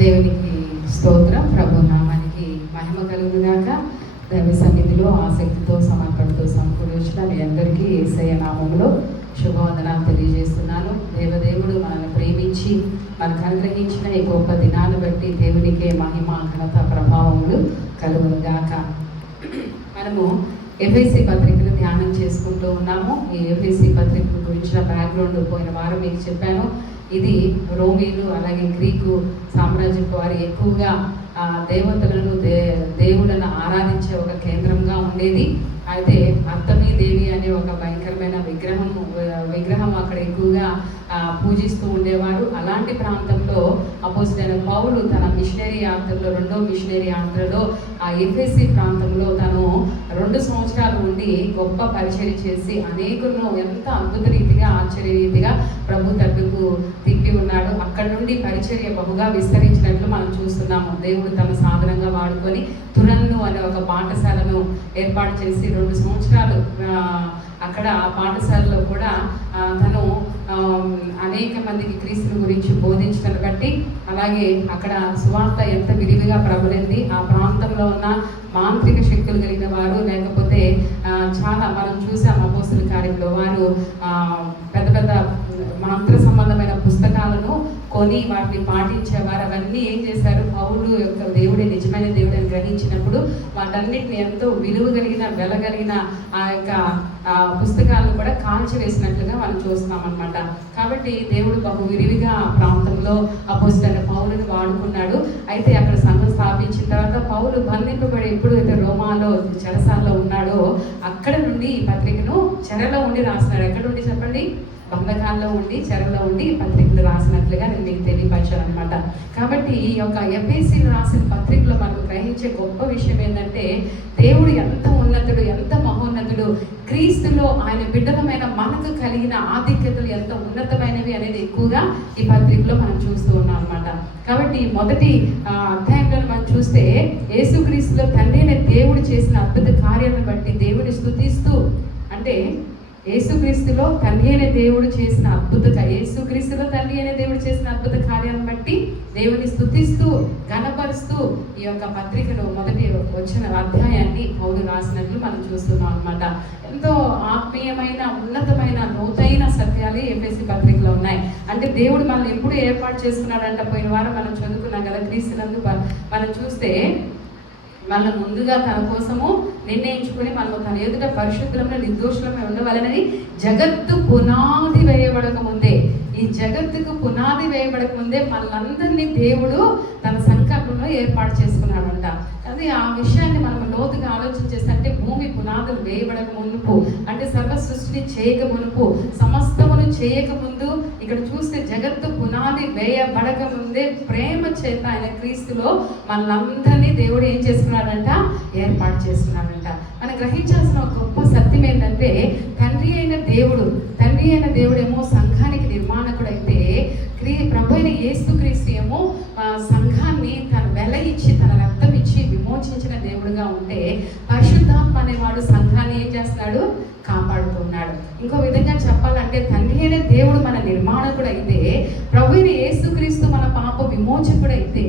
దేవునికి స్తోత్రం. ప్రభు నామానికి మహిమ కలుగుగాక. దైవ సన్నిధిలో ఆసక్తితో సమర్పణతో సమకూర్చిన మీ అందరికీ యేసయ్య నామములో శుభవందనాలు తెలియజేస్తున్నాను. దేవదేవుడు మనల్ని ప్రేమించి మనకు అనుగ్రహించిన ఈ గొప్ప దినాన్ని బట్టి దేవునికే మహిమ ఘనత ప్రభావములు కలుగుగాక. మనము ఎఫ్ఎస్సి పత్రికను ధ్యానం చేసుకుంటూ ఉన్నాము. ఈ ఎఫ్ఎస్సి పత్రిక గురించిన బ్యాక్గ్రౌండ్ పోయిన వారం మీకు చెప్పాను. ఇది రోమీలు అలాగే గ్రీకు సామ్రాజ్యపు వారు ఎక్కువగా దేవతలను దేవుళ్ళను ఆరాధించే ఒక కేంద్రంగా ఉండేది. అయితే అర్తమీ దేవి అనే ఒక భయంకరమైన విగ్రహం అక్కడ ఎక్కువగా పూజిస్తూ ఉండేవారు. అలాంటి ప్రాంతంలో అపోస్తలుడైన పౌలు తన మిషనరీ యాత్రలో రెండో మిషనరీ యాత్రలో ఆ ఎఫెసీ ప్రాంతంలో తను 2 సంవత్సరాలు ఉండి గొప్ప పరిచర్య చేసి అనేకులను ఎంత అద్భుత రీతిగా ఆశ్చర్య రీతిగా ప్రభు తట్టుకు తిప్పి ఉన్నాడు. అక్కడ నుండి పరిచర్య బహుగా విస్తరించినట్లు మనం చూస్తున్నాము. దేవుడు తన సాధనంగా వాడుకొని తురన్ను అనే ఒక పాఠశాలను ఏర్పాటు చేసి 2 సంవత్సరాలు అక్కడ ఆ పాఠశాలలో కూడా తను అనేక మందికి క్రీస్తుని గురించి బోధించడం బట్టి అలాగే అక్కడ సువార్త ఎంత విరివిగా ప్రబలింది. ఆ ప్రాంతంలో ఉన్న మాంత్రిక శక్తులు కలిగిన వారు లేకపోతే చాలా మనం చూసాం అపోస్తలుల కార్యంలో వారు పెద్ద పెద్ద మంత్ర సంబంధమైన పుస్తకాలను కొని వాటిని పాటించేవారు. అవన్నీ ఏం చేశారు, పౌలు యొక్క దేవుడే నిజమైన దేవుడు అని గ్రహించినప్పుడు వాటన్నిటిని ఎంతో విలువ కలిగిన వెలగలిగిన ఆ యొక్క పుస్తకాలను కూడా కాల్చివేసినట్లుగా మనం చూస్తున్నాం అనమాట. కాబట్టి దేవుడు బహు విరివిగా ఆ ప్రాంతంలో అపోస్తలుడైన పౌలుని వాడుకున్నాడు. అయితే అక్కడ సంఘం స్థాపించిన తర్వాత పౌలు బంధింపబడి ఎప్పుడైతే రోమాలో చెరసాల్లో ఉన్నాడో అక్కడ నుండి ఈ పత్రికను చెరలో ఉండి రాస్తున్నాడు. ఎక్కడ ఉండి చెప్పండి, బంధకాల్లో ఉండి చెరలో ఉండి పత్రికలు రాసినట్లుగా నేను మీకు తెలియపరిచాను అనమాట. కాబట్టి ఈ యొక్క ఎఫెసీలు రాసిన పత్రికలో మనకు గ్రహించే గొప్ప విషయం ఏంటంటే దేవుడు ఎంత ఉన్నతుడు, ఎంత మహోన్నతుడు, క్రీస్తులో ఆయన బిడ్డలమైన మనకు కలిగిన ఆధిక్యతలు ఎంత ఉన్నతమైనవి అనేది ఎక్కువగా ఈ పత్రికలో మనం చూస్తూ ఉన్నాం అనమాట. కాబట్టి మొదటి అధ్యాయంలో మనం చూస్తే యేసుక్రీస్తులో తండ్రి అనే దేవుడు చేసిన అద్భుత కార్యాలను బట్టి దేవుని స్తుతిస్తూ, అంటే యేసుక్రీస్తులో తండ్రి అనే దేవుడు చేసిన యేసుక్రీస్తులో తండ్రి అనే దేవుడు చేసిన అద్భుత కార్యాలను బట్టి దేవుని స్తుతిస్తూ ఘనపరుస్తూ ఈ యొక్క పత్రికలో మొదటి వచ్చిన అధ్యాయాన్ని పౌలు రాసినట్లు మనం చూస్తున్నాం అనమాట. ఎంతో ఆత్మీయమైన ఉన్నతమైన లోతైన సత్యాలు ఎఫెసీ పత్రికలో ఉన్నాయి. అంటే దేవుడు మనల్ని ఎప్పుడు ఏర్పాటు చేసుకున్నాడంట, పోయిన వారం మనం చదువుకున్నాం కదా. క్రీస్తునందు మనం చూస్తే వాళ్ళ ముందుగా తన కోసము నిర్ణయించుకుని మనము తన ఎదుట పరిశుద్ధంలో నిర్దోషులమై ఉండవాలని జగత్తు పునాది వేయబడక ముందే, ఈ జగత్తుకు పునాది వేయబడక ముందే మనలందరినీ దేవుడు తన సంకల్పంలో ఏర్పాటు చేసుకున్నాడంట. అది ఆ విషయాన్ని మనం లోతుగా ఆలోచన చేస్తే, అంటే భూమి పునాదులు వేయబడక మునుపు, అంటే సర్వ సృష్టిని చేయక మునుపు, సమస్తమును చేయక ముందు, ఇక్కడ చూస్తే జగత్తు పునాది వేయబడక ముందే ప్రేమ చేత ఆయన క్రీస్తులో మనలందరినీ దేవుడు ఏం చేసుకున్నాడంట, ఏర్పాటు చేసుకున్నాడంట. మనం గ్రహించాల్సిన ఒక గొప్ప సత్యం ఏంటంటే తండ్రి అయిన దేవుడేమో సంఘానికి నిర్మాణకుడు అయితే ప్రభు అయిన యేసుక్రీస్తు ఏమో సంఘాన్ని తన వెల ఇచ్చి తన రక్తం ఇచ్చి విమోచించిన దేవుడుగా ఉంటే పరిశుద్ధాత్మ అనేవాడు సంఘాన్ని ఏం చేస్తున్నాడు, కాపాడుతున్నాడు. ఇంకో విధంగా చెప్పాలంటే తండ్రి అయిన దేవుడు మన నిర్మాణకుడు అయితే, ప్రభు అయిన యేసుక్రీస్తు మన పాప విమోచకుడు అయితే,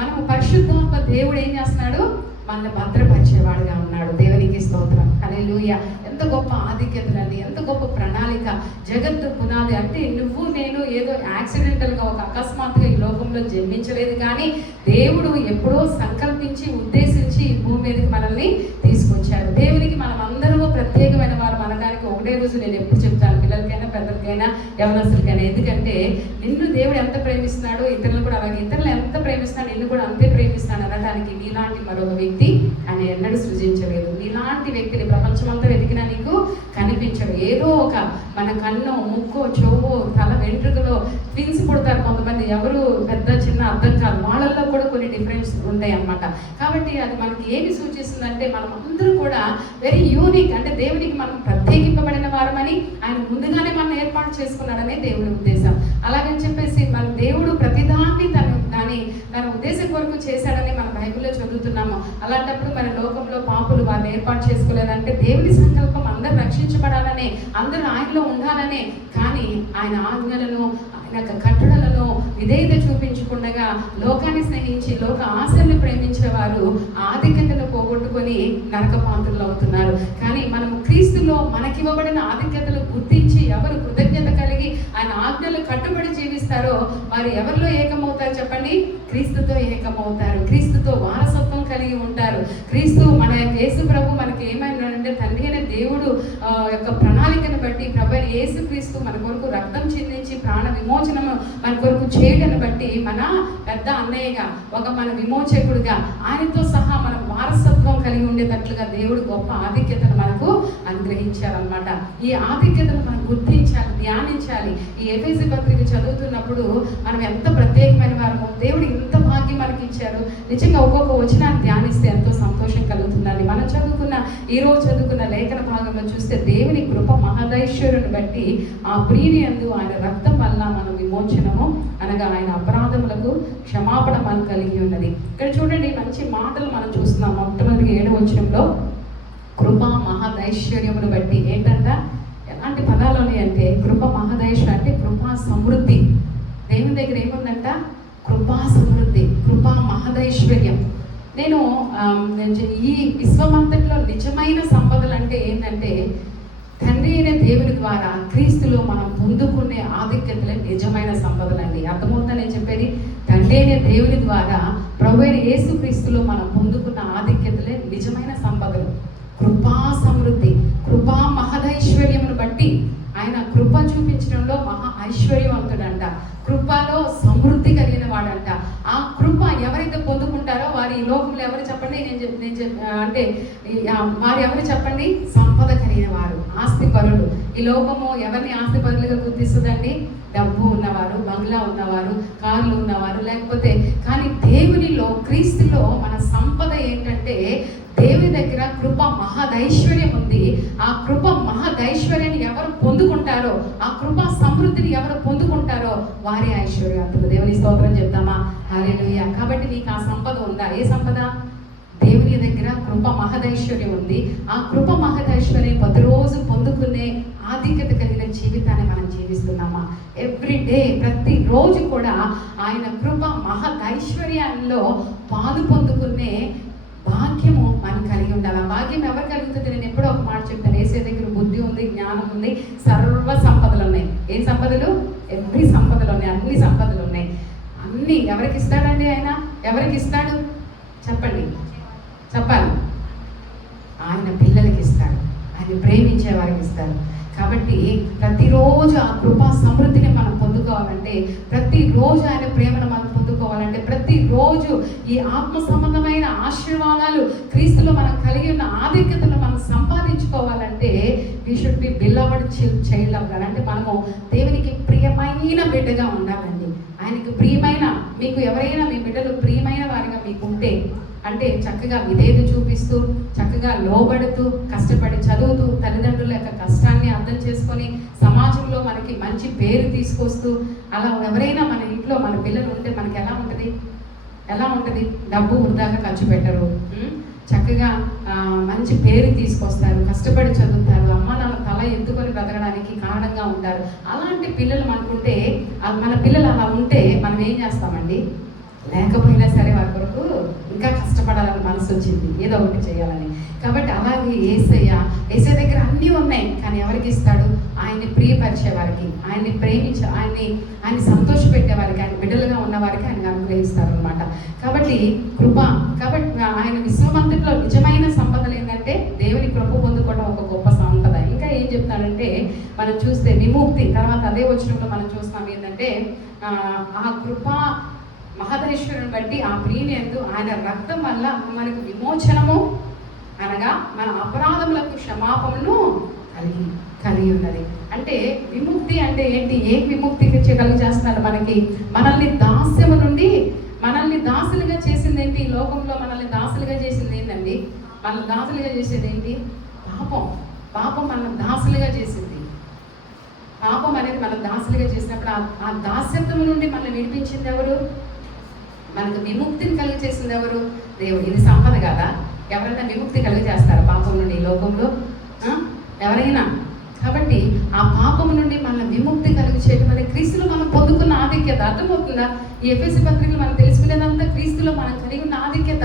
మనము పరిశుద్ధాత్మ దేవుడు ఏం చేస్తున్నాడు, మనల్ని భద్రపరిచేవాడుగా ఉన్నాడు. దేవునికి స్తోత్రం, హల్లెలూయా. ఎంత గొప్ప ఆధిక్యతలండి, ఎంత గొప్ప ప్రణాళిక. జగత్తు పునాది అంటే నువ్వు నేను ఏదో యాక్సిడెంటల్గా ఒక అకస్మాత్తుగా ఈ లోకంలో జన్మించలేదు, కానీ దేవుడు ఎప్పుడో సంకల్పించి ఉద్దేశించి ఈ భూమి మీదకి మనల్ని తీసుకొచ్చారు. దేవునికి మనం అందరూ ప్రత్యేకమైన వారు అనడానికి ఒకటే రోజు నేను ఎప్పుడు చెప్తాను, పిల్లలకైనా పెద్దలకైనా యవనస్తులకైనా. ఎందుకంటే నిన్ను దేవుడు ఎంత ప్రేమిస్తున్నాడో ఇతరులు కూడా అలాగే, ఇతరులు ఎంత ప్రేమిస్తున్నాడు నిన్ను కూడా అంతే ప్రేమిస్తాడు అనడానికి నీలాంటి మరొక వ్యక్తి ఆయన ఎన్నడూ సృజించలేదు. నీలాంటి వ్యక్తిని ప్రపంచమంతా వెతికినా నీకు కనిపించడు. ఏదో ఒక మన కన్ను, ముక్కు, చెవు, తల వెంట్రుకలో ట్విన్స్ పుడతారు కొంతమంది, ఎవరు పెద్ద చిన్న అర్థం కాదు, వాళ్ళల్లో కూడా కొన్ని డిఫరెన్స్ ఉంటాయి అన్నమాట. కాబట్టి అది మనకి ఏమి సూచిస్తుందంటే మనం అందరూ కూడా వెరీ యూనిక్, అంటే దేవునికి మనం ప్రత్యేకింపబడిన వారమని ఆయన ముందుగానే మనం ఏర్పాటు చేసుకున్నాడనే దేవుడి ఉద్దేశం. అలాగని చెప్పేసి మన దేవుడు ప్రతిదాన్ని తన ఉద్దేశం కొరకు చేశాడని మనం బైబిల్లో చదువుతున్నాము. అలాంటప్పుడు మన లోకంలో పాపులు వారిని ఏర్పాటు చేసుకోలేదంటే దేవుని సంకల్పం అందరూ రక్షించబడాలనే, అందరూ ఆయనలో ఉండాలనే. కానీ ఆయన ఆజ్ఞలను, ఆయన కట్టడలను విధేయత చూపించకుండా ఉండగా లోకాన్ని స్నేహించి లోక ఆశల్ని ప్రేమించేవారు ఆధిక్యతను పోగొట్టుకొని నరకపాత్రులు అవుతున్నారు. కానీ మనము క్రీస్తులో మనకివ్వబడిన ఆధిక్యతలు గుర్తించి ఎవరు కృతజ్ఞత కలిగి ఆయన ఆజ్ఞలు కట్టుబడి జీవిస్తారో వారు ఎవరిలో ఏకమవుతారు చెప్పండి? క్రీస్తుతో ఏకమవుతారు, క్రీస్తుతో వారసత్వం కలిగి ఉంటారు. క్రీస్తు మన యేసు ప్రభు మనకి ఏమైనాడంటే తండ్రి అనే దేవుడు యొక్క ప్రణాళికను బట్టి ప్రభు యేసు క్రీస్తు మన కొరకు రక్తం చిందించి ప్రాణ విమోచనము మన కొరకు చేయడాన్ని బట్టి మన పెద్ద అన్నయ్యగా మన విమోచకుడుగా ఆయనతో సహా మనం వారసత్వం కలిగి ఉండేటట్లుగా దేవుడు గొప్ప ఆధిక్యతను మనకు అనుగ్రహించారనమాట. ఈ ఆధిక్యతను మనం గుర్తించాలి, ధ్యానించాలి. ఈ ఎఫెసీ పత్రిక చదువుతున్నప్పుడు మనం ఎంత ప్రత్యేకమైన వారము, దేవుడు ఇంత భాగ్యం మనకి ఇచ్చారు. నిజంగా ఒక్కొక్క వచనాన్ని ధ్యానిస్తే ఎంతో సంతోషం కలుగుతుందండి. మనం ఈరోజు చదువుకున్న లేఖన భాగంలో చూస్తే దేవుని కృప మహదైశ్వర్యుని బట్టి ఆ ప్రియుని యందు ఆయన రక్తం వల్ల మనం విమోచనము అనగా ఆయన అపరాధములకు క్షమాపణ మనం కలిగి ఉన్నది. ఇక్కడ చూడండి మంచి మాటలు మనం చూస్తున్నాం. మొట్టమొదటి 7వ వచనంలో కృప మహదైశ్వర్యమును బట్టి ఏంటంట, ఎలాంటి పదాలోనే అంటే కృప మహదైశ్వర్యం అంటే కృపా సమృద్ధి. దేవుని దగ్గర ఏముందంట? కృపా సమృద్ధి, కృపా మహదైశ్వర్యం. నేను ఈ విశ్వమంతట్లో నిజమైన సంపదలు అంటే ఏంటంటే తండ్రి అయిన దేవుని ద్వారా క్రీస్తులో మనం పొందుకునే ఆధిక్యతలే నిజమైన సంపదలండి. అర్థమవుతా నేను చెప్పేది? తండ్రి అయిన దేవుని ద్వారా ప్రభు అయిన యేసు క్రీస్తులో మనం పొందుకున్న ఆధిక్యతలే నిజమైన సంపదలు. కృపా సమృద్ధి, కృపా మహదైశ్వర్యమును బట్టి ఆయన కృప చూపించడంలో మహా ఐశ్వర్యవంతుడంట, కృపలో సమృద్ధి కలిగిన వాడంట. ఆ కృప ఎవరైతే పొందుకుంటారో వారి ఈ లోకంలో ఎవరు చెప్పండి? అంటే వారు ఎవరు చెప్పండి? సంపద కలిగిన వారు, ఆస్తిపరులు. ఈ లోకము ఎవరిని ఆస్తిపరులుగా గుర్తిస్తుందండి? డబ్బు ఉన్నవారు, బంగ్లా ఉన్నవారు, కార్లు ఉన్నవారు, లేకపోతే. కానీ దేవునిలో క్రీస్తులో మన సంపద ఏంటంటే దేవుని దగ్గర కృప మహదైశ్వర్యం ఉంది. ఆ కృప మహదైశ్వర్యాన్ని ఎవరు పొందుకుంటారో, ఆ కృప సమృద్ధిని ఎవరు పొందుకుంటారో వారి ఐశ్వర్యవంతులు. దేవుని స్తోత్రం చెప్తామా? హల్లెలూయా. కాబట్టి నీకు ఆ సంపద ఉందా? ఏ సంపద? దేవుని దగ్గర కృప మహదైశ్వర్యం ఉంది. ఆ కృప మహదైశ్వర్యం ప్రతిరోజు పొందుకునే ఆధిక్యత కలిగిన జీవితాన్ని మనం జీవిస్తున్నామా? ఎవ్రీడే, ప్రతిరోజు కూడా ఆయన కృప మహదైశ్వర్యాల్లో పాలు పొందుకునే భాగ్యము మనం కలిగి ఉండాలి. ఆ భాగ్యం ఎవరు కలుగుతుంది? నేను ఎప్పుడో ఒక మాట చెప్తాను. యేసు దగ్గర బుద్ధి ఉంది, జ్ఞానం ఉంది, సర్వ సంపదలు ఉన్నాయి. ఏం సంపదలు? ఎవ్రీ సంపదలు ఉన్నాయి, అన్ని సంపదలు ఉన్నాయి. అన్ని ఎవరికి ఇస్తాడండి ఆయన? ఎవరికి ఇస్తాడు చెప్పండి? చెప్పాలి. ఆయన పిల్లలకి ఇస్తాడు, ఆయన ప్రేమించే వారికి ఇస్తాడు. కాబట్టి ప్రతిరోజు ఆ కృపా సమృద్ధిని మనం పొందుకోవాలంటే, ప్రతిరోజు ఆయన ప్రేమను మనం పొందుకోవాలంటే, ప్రతిరోజు ఈ ఆత్మ సంబంధమైన ఆశీర్వాదాలు క్రీస్తులో మనం కలిగి ఉన్న ఆధిక్యతను మనం సంపాదించుకోవాలంటే we should be beloved child of God. అంటే మనము దేవునికి ప్రియమైన బిడ్డగా ఉండాలండి. ఆయనకు ప్రియమైన, మీకు ఎవరైనా మీ బిడ్డలు ప్రియమైన వారిగా మీకు ఉంటే అంటే చక్కగా విధేయత చూపిస్తూ, చక్కగా లోబడుతూ, కష్టపడి చదువుతూ, తల్లిదండ్రుల యొక్క కష్టాన్ని అర్థం చేసుకొని సమాజంలో మనకి మంచి పేరు తీసుకొస్తూ, అలా ఎవరైనా మన ఇంట్లో మన పిల్లలు ఉంటే మనకి ఎలా ఉంటుంది? డబ్బు వృధాగా ఖర్చు పెట్టరు, చక్కగా మంచి పేరు తీసుకొస్తారు, కష్టపడి చదువుతారు, అమ్మ నాన్న తల ఎత్తుకొని బ్రతకడానికి కారణంగా ఉంటారు. అలాంటి పిల్లలు మనకుంటే, మన పిల్లలు అలా ఉంటే మనం ఏం చేస్తామండి? లేకపోయినా సరే వారి కొరకు ఇంకా కష్టపడాలని మనసు వచ్చింది, ఏదో ఒకటి చేయాలని. కాబట్టి అలాగే యేసయ్య దగ్గర అన్నీ ఉన్నాయి. కానీ ఎవరికి ఇస్తాడు? ఆయన్ని ప్రియపరిచే వారికి, ఆయన్ని ప్రేమించే, ఆయన్ని సంతోషపెట్టే వారికి, ఆయన బిడ్డలుగా ఉన్న వారికి ఆయన అనుగ్రహిస్తారు అనమాట. కాబట్టి కృప, కాబట్టి ఆయన విశ్వమంతట్లో నిజమైన సంపదలు ఏంటంటే దేవుని కృప పొందుకోవడం ఒక గొప్ప సంపద. ఇంకా ఏం చెప్తాడంటే మనం చూస్తే విముక్తి, తర్వాత అదే వచనంలో మనం చూస్తాం ఏంటంటే ఆ కృప మహదైశ్వర్యం బట్టి ఆ ప్రియుని యందు ఆయన రక్తం వల్ల మనకు విమోచనము అనగా మన అపరాధములకు క్షమాపణను కలిగి ఉన్నది. అంటే విముక్తి అంటే ఏంటి? ఏం విముక్తి చేస్తున్నాడు మనకి? మనల్ని దాస్యము నుండి, మనల్ని దాసులుగా చేసింది ఏంటి? ఈ లోకంలో మనల్ని దాసులుగా చేసింది ఏంటండి? మనల్ని దాసులుగా చేసేది ఏంటి? పాపం మనల్ని దాసులుగా చేసింది. పాపం అనేది మనం దాసులుగా చేసినప్పుడు ఆ దాస్యత్వం నుండి మనల్ని విడిపించింది ఎవరు? మనకు విముక్తిని కలిగి చేసింది ఎవరు? దేవుడు. ఇది సంపద కదా? ఎవరైనా విముక్తి కలిగి చేస్తారా పాపం నుండి ఈ లోకంలో? ఎవరైనా? కాబట్టి ఆ పాపము నుండి మన విముక్తి కలిగి చేయడం వల్ల క్రీస్తులో మనం పొందుకున్న ఆధిక్యత అర్థమవుతుందా? ఈ ఎఫెసీ పత్రికలు మనం తెలుసుకునేదంతా క్రీస్తులో మనం కలిగి ఉన్న ఆధిక్యత.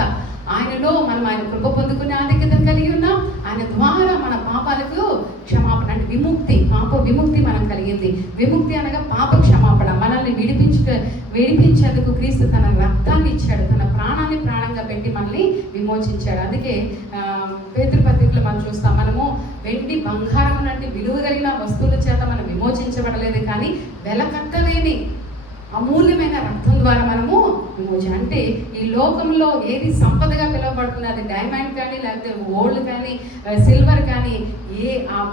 ఆయనలో మనం ఆయన కృప పొందుకునే ఆధిక్యతను కలిగి ఉన్నాం. ఆయన ద్వారా మన పాపాలకు క్షమాపణ అంటే విముక్తి, పాప విముక్తి మనం కలిగింది. విముక్తి అనగా పాప క్షమాపణ. మనల్ని విడిపించేందుకు క్రీస్తు తన రక్తాన్ని ఇచ్చాడు, తన ప్రాణాన్ని ప్రాణంగా పెట్టి మనల్ని విమోచించాడు. అందుకే పేతురు పత్రికలో మనం చూస్తాం, మనము వెండి బంగారం లాంటి విలువ కలిగిన వస్తువుల చేత మనం విమోచించబడలేదు, కానీ వెలకట్టలేని అమూల్యమైన రక్తం ద్వారా మనము విమోచన. అంటే ఈ లోకంలో ఏది సంపదగా పిలువబడుతుంది, అది డైమండ్ కానీ లేకపోతే గోల్డ్ కానీ సిల్వర్ కానీ,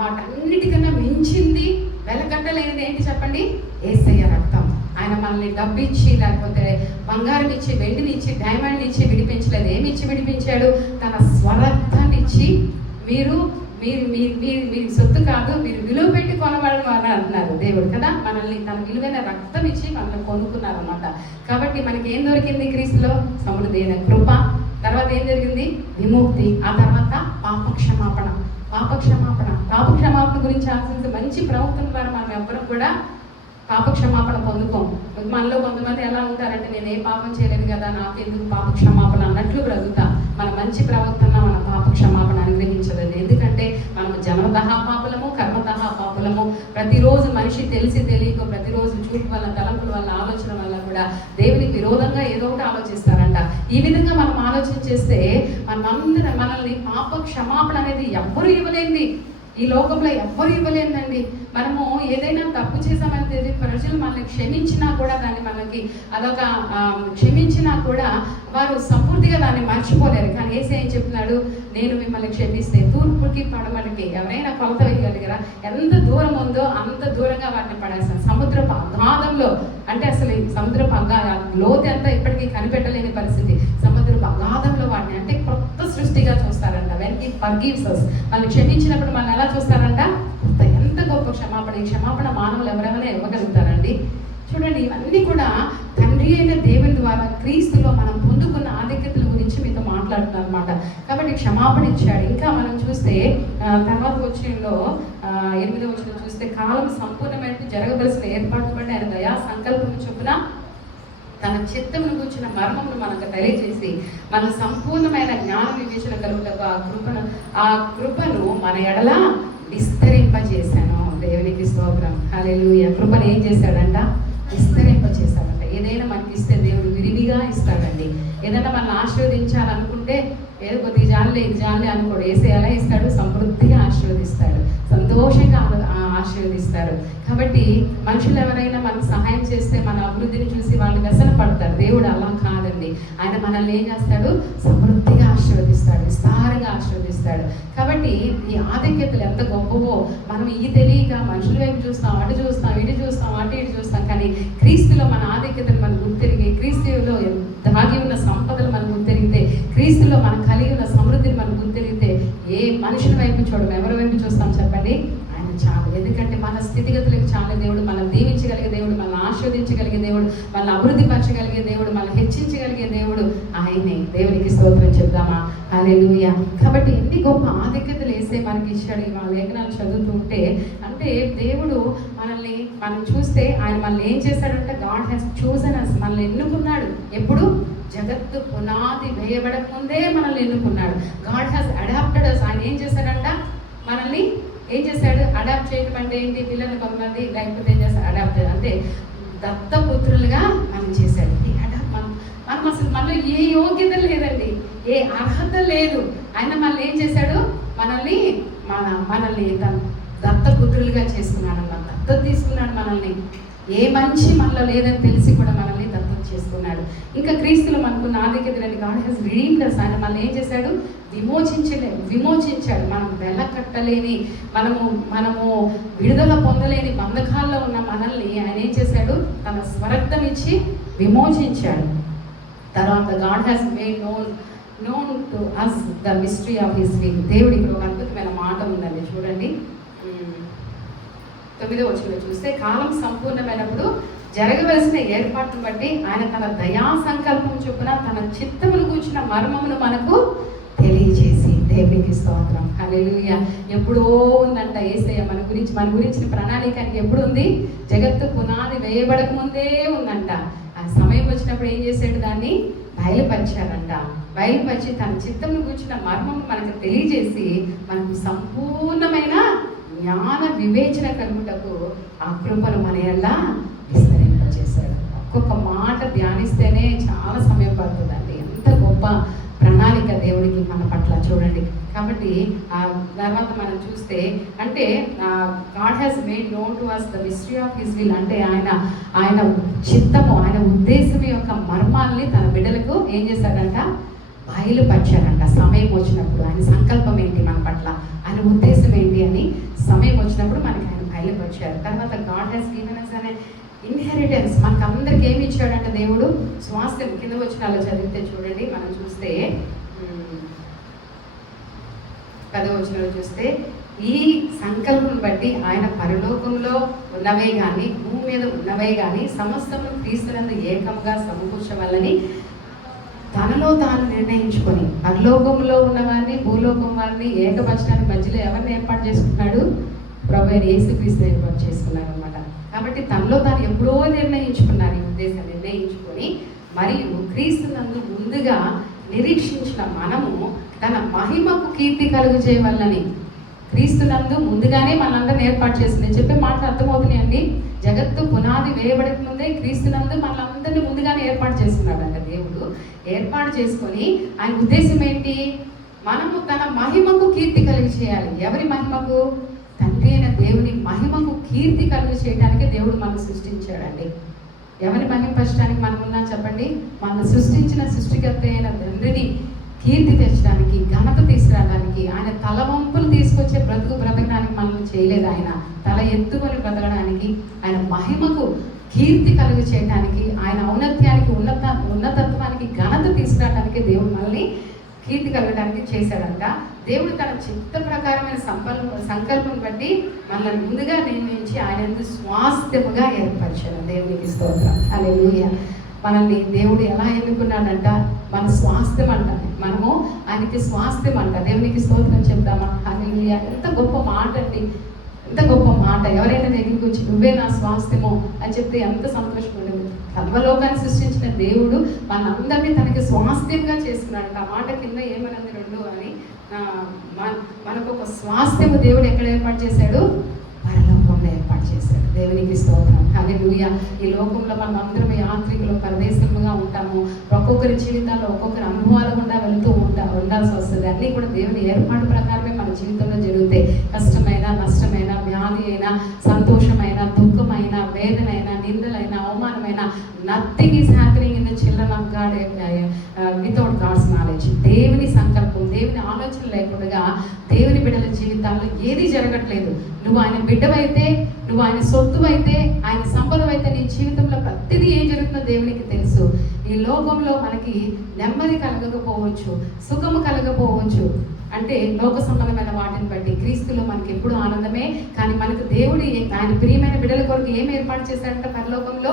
వాటన్నిటికన్నా మించింది వెలకట్టలేనిది ఏంటి చెప్పండి? యేసయ్య రక్తం. ఆయన మనల్ని డబ్బిచ్చి లేకపోతే బంగారం ఇచ్చి వెండిని ఇచ్చి డైమండ్ ఇచ్చి విడిపించలేదు. ఏమి ఇచ్చి విడిపించాడు? తన స్వరక్తాన్ని ఇచ్చి మీరు సొత్తు కాదు, మీరు విలువ పెట్టి కొనబడడం అని అంటున్నారు దేవుడు కదా. మనల్ని తన విలువైన రక్తం ఇచ్చి మనల్ని కొనుక్కున్నారు అన్నమాట. కాబట్టి మనకి ఏం దొరికింది క్రీస్తులో? సమృద్ధైన కృప. తర్వాత ఏం జరిగింది? విముక్తి. ఆ తర్వాత పాపక్షమాపణ. పాపక్షమాపణ గురించి ఆలోచించి మంచి ప్రవర్తన ద్వారా మనం ఎవ్వరం కూడా పాపక్షమాపణ పొందుకోం. మనలో కొంతమంది ఎలా ఉంటారంటే, నేను ఏ పాపం చేయలేదు కదా, నాకు ఎందుకు పాపక్షమాపణ అన్నట్లు బ్రతుకుతా. మన మంచి ప్రవర్తన మన పాపక్షమాపణ అనుగ్రహించలేదు. ఎందుకంటే మనము జన్మతః పాపులము, కర్మతః పాపులము. ప్రతిరోజు మనిషి తెలిసి తెలియక ప్రతిరోజు చూపు వల్ల, తలంపుల వల్ల, ఆలోచన వల్ల కూడా దేవునికి విరోధంగా ఏదో ఒకటి ఆలోచిస్తారంట. ఈ విధంగా మనం ఆలోచన చేస్తే మనల్ని పాప క్షమాపణ అనేది ఎవ్వరూ ఇవ్వలేంది. ఈ లోకంలో ఎవ్వరు ఇవ్వలేదండి. మనము ఏదైనా తప్పు చేసామని తెలిసి ప్రజలు మనల్ని క్షమించినా కూడా దాన్ని మనకి అదొక క్షమించినా కూడా వారు సంపూర్తిగా దాన్ని మర్చిపోలేరు. కానీ యేసు ఏం చెప్తున్నాడు? నేను మిమ్మల్ని క్షమిస్తే తూర్పుకి పడమటికి ఎవరైనా కొలత వేయగలిగారా? ఎంత దూరం ఉందో అంత దూరంగా వాటిని పడేస్తాను. సముద్రపు అగాధంలో, అంటే అసలు సముద్రపు లోతు ఎంత ఇప్పటికీ కనిపెట్టలేని పరిస్థితి. సముద్రపు అగాధంలో వాటిని అంటే కొత్త సృష్టిగా చూస్తారంట. వెన్ హి ఫర్గివ్స్ us, మనం క్షమించినప్పుడు మనం ఎలా చూస్తారంట? ఎంత గొప్ప క్షమాపణ. ఈ క్షమాపణ మానవులు ఎవరెవరైనా ఇవ్వగలుగుతారండి? చూడండి, ఇవన్నీ కూడా తండ్రి అయిన దేవుని ద్వారా క్రీస్తులో మనం పొందుకున్న ఆధిక్యతల గురించి మీతో మాట్లాడుతున్నాను అనమాట. కాబట్టి క్షమాపణ ఇచ్చాడు. ఇంకా మనం చూస్తే తర్వాత వచ్చేలో 8వ వచనం చూస్తే, కాలం సంపూర్ణమైన జరగవలసిన ఏర్పాటు పడి ఆయన దయా సంకల్పం చొప్పున తన చిత్తమును కూర్చున్న మర్మమును మనకు తెలియజేసి మన సంపూర్ణమైన జ్ఞాన వివేచన కలుగుటకు ఆ కృపను మన ఎడల విస్తరింపజేశాను. దేవునికి స్తోత్రం, హల్లెలూయా. కృపను ఏం చేశాడంట? విస్తరింపజేశాడంట. ఏదైనా మనకి ఇస్తే దేవుడు విరివిగా ఇస్తాడండి. ఏదైనా మనల్ని ఆశీర్వదించాలనుకుంటే ఏదో కొద్దిగా జాలే ఇది జాలే అనుకోడు. వేసే ఎలా ఇస్తాడు? సమృద్ధిగా ఆశీర్వదిస్తాడు, సంతోషంగా ఆశీర్వదిస్తాడు. కాబట్టి మనుషులు ఎవరైనా మనకు సహాయం చేస్తే మన అభివృద్ధిని చూసి వాళ్ళు వ్యసన పడతారు. దేవుడు అలా కాదండి. ఆయన మనల్ని ఏం చేస్తాడు? సమృద్ధిగా ఆశీర్వదిస్తాడు, విస్తారంగా ఆశీర్వదిస్తాడు. కాబట్టి ఈ ఆధిక్యతలు ఎంత గొప్పవో మనం ఈ తెలియక మనుషుల వైపు చూస్తాం, అటు చూస్తాం, ఇటు చూస్తాం, అటు ఇటు చూస్తాం. కానీ క్రీస్తులో మన ఆధిక్యతను మనం గుర్తిరిగి, క్రీస్తులో దాగి ఉన్న సంపదలు మనం గుర్తిరిగితే, క్రీస్తులో మనం కలిగి ఉన్న సమృద్ధిని మనం గుర్తిరిగితే ఏ మనుషుల వైపు చూడడం, ఎవరి వైపు చూస్తాం చెప్పండి? ఆయన చాలు. ఎందుకంటే మన స్థితిగతులకు చాలా దేవుడు, మనం దీవించగలిగే దేవుడు, మనల్ని ఆశీర్వదించగలిగే దేవుడు, మనల్ని అభివృద్ధి పరచగలిగే దేవుడు, మనల్ని హెచ్చించగలిగే దేవుడు ఆయనే. దేవునికి స్తోత్రం చెప్దామా? హల్లెలూయా. కాబట్టి ఎన్ని గొప్ప ఆధిక్యతలు వేసే మనకి ఇచ్చాడు. ఈ లేఖనాలు చదువుతుంటే అంటే దేవుడు మనం చూస్తే ఆయన మనల్ని ఏం చేశాడంటే, గాడ్ హ్యాస్ చూసన్ us, మనల్ని ఎన్నుకున్నాడు. ఎప్పుడు? జగత్తు పునాది వేయబడక ముందే మనల్ని ఎన్నుకున్నాడు. God has adopted us. ఆయన ఏం చేశాడంట? మనల్ని ఏం చేశాడు? అడాప్ట్ చేయడం అంటే ఏంటి? పిల్లలు కొంతమంది లేకపోతే ఏం చేస్తాడు? అడాప్టెడ్ అంటే దత్తపుత్రులుగా మనం చేశాడు. మనం అసలు మనలో ఏ యోగ్యత లేదండి, ఏ అర్హత లేదు. ఆయన మనల్ని ఏం చేశాడు? మనల్ని తన దత్తపుత్రులుగా చేసుకున్నాడు అన్నమాట. దత్తత తీసుకున్నాడు మనల్ని. ఏ మంచి మనలో లేదని తెలిసి కూడా మనల్ని దత్తత చేసుకున్నాడు. ఇంకా క్రీస్తులో మనకున్న ఆధిక్యతలని గాడ్ హెస్ రిడీమ్డ్ us. ఆయన మనల్ని ఏం చేశాడు? విమోచించాడు. మనం వెలకట్టలేని, మనము విడుదల పొందలేని బంధకాల్లో ఉన్న మనల్ని ఆయన ఏం చేశాడు? తన స్వరక్తం ఇచ్చి విమోచించాడు. తర్వాత God has made known to us the mystery of his will. దేవుడి ఇక్కడ ఒక అద్భుతమైన మాట ఉందండి, చూడండి. 9వ వచనంలో చూస్తే, కాలం సంపూర్ణమైనప్పుడు జరగవలసిన ఏర్పాటును బట్టి ఆయన తన దయా సంకల్పం చొప్పున తన చిత్తమును కూర్చున్న మర్మమును మనకు తెలియజేసి. దేవునికి స్తోత్రం. హల్లెలూయా. ఎప్పుడో ఉందంట యేసయ్య మన గురించిన ప్రణాళిక ఎప్పుడు ఉంది? జగత్తు పునాది వేయబడక ముందే ఉందంట. ఆ సమయం వచ్చినప్పుడు ఏం చేశాడు? దాన్ని బయలుపరిచారంట. బయలుపరిచి తన చిత్తమును కూర్చున్న మర్మం మనకు తెలియజేసి మనకు సంపూర్ణమైన జ్ఞాన వివేచన కలుగుటకు ఆ కృపను మన ఎలా విస్తరింపచేశాడు. ఒక్కొక్క మాట ధ్యానిస్తేనే చాలా సమయం పడుతుందండి. ఎంత గొప్ప ప్రణాళిక దేవుడికి మన పట్ల చూడండి. కాబట్టి ఆ తర్వాత మనం చూస్తే అంటే God has made known to us the mystery of his will. అంటే ఆయన చిత్తము, ఆయన ఉద్దేశం యొక్క మర్మాల్ని తన బిడ్డలకు ఏం చేశాడంట? బయలుపరిచారంట. సమయం వచ్చినప్పుడు ఆయన సంకల్పం ఏంటి మన పట్ల, ఆయన ఉద్దేశం ఏంటి అని సమయం వచ్చినప్పుడు మనకి ఆయన బయలుపరిచారు. తర్వాత గాడ్ హ్యాస్ గివెన్ us అనే ఇన్హెరిటెన్స్. మనకు అందరికి ఏమి ఇచ్చాడంట దేవుడు? స్వాస్థ్యం. కింద వచ్చిన అలా చదివితే చూడండి, మనం చూస్తే 10వ వచనంలో చూస్తే ఈ సంకల్పం బట్టి ఆయన పరలోకంలో ఉన్నవే కానీ భూమి మీద ఉన్నవే కానీ సమస్తము క్రీస్తునందు ఏకముగా సమకూర్చవలని తనలో తాను నిర్ణయించుకొని పరలోకంలో ఉన్నవారిని భూలోకం వారిని ఏకపరచడానికి మధ్యలో ఎవరిని ఏర్పాటు చేసుకున్నాడు? ప్రభువైన యేసుక్రీస్తుని ఏర్పాటు చేసుకున్నాడు అనమాట. కాబట్టి తనలో తాను ఎప్పుడో నిర్ణయించుకున్నారు. ఈ ఉద్దేశం నిర్ణయించుకొని మరియు క్రీస్తునందు ముందుగా నిరీక్షించిన మనము తన మహిమకు కీర్తి కలుగు చేయవలని క్రీస్తునందు ముందుగానే మనందరిని ఏర్పాటు చేస్తుంది. చెప్పే మాటలు అర్థమవుతున్నాయండి. జగత్తు పునాది వేయబడక ముందే క్రీస్తునందు మనందరినీ ముందుగానే ఏర్పాటు చేసుకున్నాడు అంట దేవుడు. ఏర్పాటు చేసుకొని ఆయన ఉద్దేశం ఏంటి? మనము తన మహిమకు కీర్తి కలిగి చేయాలి. ఎవరి మహిమకు? తండ్రి అయిన దేవుని మహిమకు కీర్తి కలుగు చేయడానికే దేవుడు మనం సృష్టించాడండి. ఎవరి మహిమపరచడానికి మనం ఉన్నా చెప్పండి? మనం సృష్టించిన సృష్టికర్త అయిన తండ్రిని కీర్తి తెచ్చడానికి, ఘనత తీసుకురావడానికి, ఆయన తలవంపులు తీసుకొచ్చే బ్రతకడానికి మనల్ని చేయలేదు. ఆయన తల ఎత్తుకొని బ్రతకడానికి, ఆయన మహిమకు కీర్తి కలుగు చేయడానికి, ఆయన ఔన్నత్యానికి ఉన్నతత్వానికి ఘనత తీసుకురావడానికి దేవుడు మనల్ని కీర్తి కలగడానికి చేశాడంట. దేవుడు తన చిత్త ప్రకారమైన సంకల్పం బట్టి మనల్ని ముందుగా నిర్ణయించి ఆయన స్వాస్థ్యముగా ఏర్పరిచాడు. దేవునికి స్తోత్రం. హల్లెలూయా. మనల్ని దేవుడు ఎలా ఎన్నుకున్నాడంట? మన స్వాస్థ్యం అంట. మనము ఆయనకి స్వాస్థ్యం అంట. దేవునికి స్తోత్రం చెప్దామా? హల్లెలూయా. ఎంత గొప్ప మాట అండి, ఎంత గొప్ప మాట. ఎవరైనా దగ్గరికి వచ్చి నువ్వే నా స్వాస్థ్యము అని చెప్తే ఎంత సంతోషపడేది. సర్వలోకాన్ని సృష్టించిన దేవుడు మనందరినీ తనకి స్వాస్థ్యంగా చేసుకున్నాడు. ఆ మాట కింద ఏమన్నది 2 అని మనకు ఒక స్వాస్థ్యము దేవుడు ఎక్కడ ఏర్పాటు చేశాడు? పరలోకంలో ఏర్పాటు చేశాడు. దేవునికి స్తోత్రం. హల్లెలూయా. ఈ లోకంలో మనం అందరం యాత్రికులు, పరదేశముగా ఉంటాము. ఒక్కొక్కరి జీవితాల్లో ఒక్కొక్కరి అనుభవాలు గుండా వెళ్తూ ఉండాల్సి వస్తుంది. అన్నీ కూడా దేవుని ఏర్పాటు ప్రకారమే మన జీవితంలో జరుగుతాయి. కష్టమైన, నష్టమైన, వ్యాధి అయినా, సంతోషమైన, దుఃఖమైన, వేదనైన, నిందలైన, అవమానమైన, nothing is happening in the children of God without God's knowledge. దేవుని సంకల్పం, దేవుని ఆలోచన లేకుండా దేవుని బిడ్డల జీవితాల్లో ఏది జరగట్లేదు. నువ్వు ఆయన బిడ్డవైతే, నువ్వు ఆయన సొత్తు అయితే, ఆయన సంపదవైతే నీ జీవితంలో ప్రతిదీ ఏం జరుగుతుందో దేవునికి తెలుసు. ఈ లోకంలో మనకి నెమ్మది కలగకపోవచ్చు, సుఖము కలగకపోవచ్చు. అంటే లోక సంబంధమైన వాటిని బట్టి క్రీస్తులో మనకి ఎప్పుడు ఆనందమే. కానీ మనకు దేవుడు ఆయన ప్రియమైన బిడ్డల కొరకు ఏం ఏర్పాటు చేశాడంటే పరలోకంలో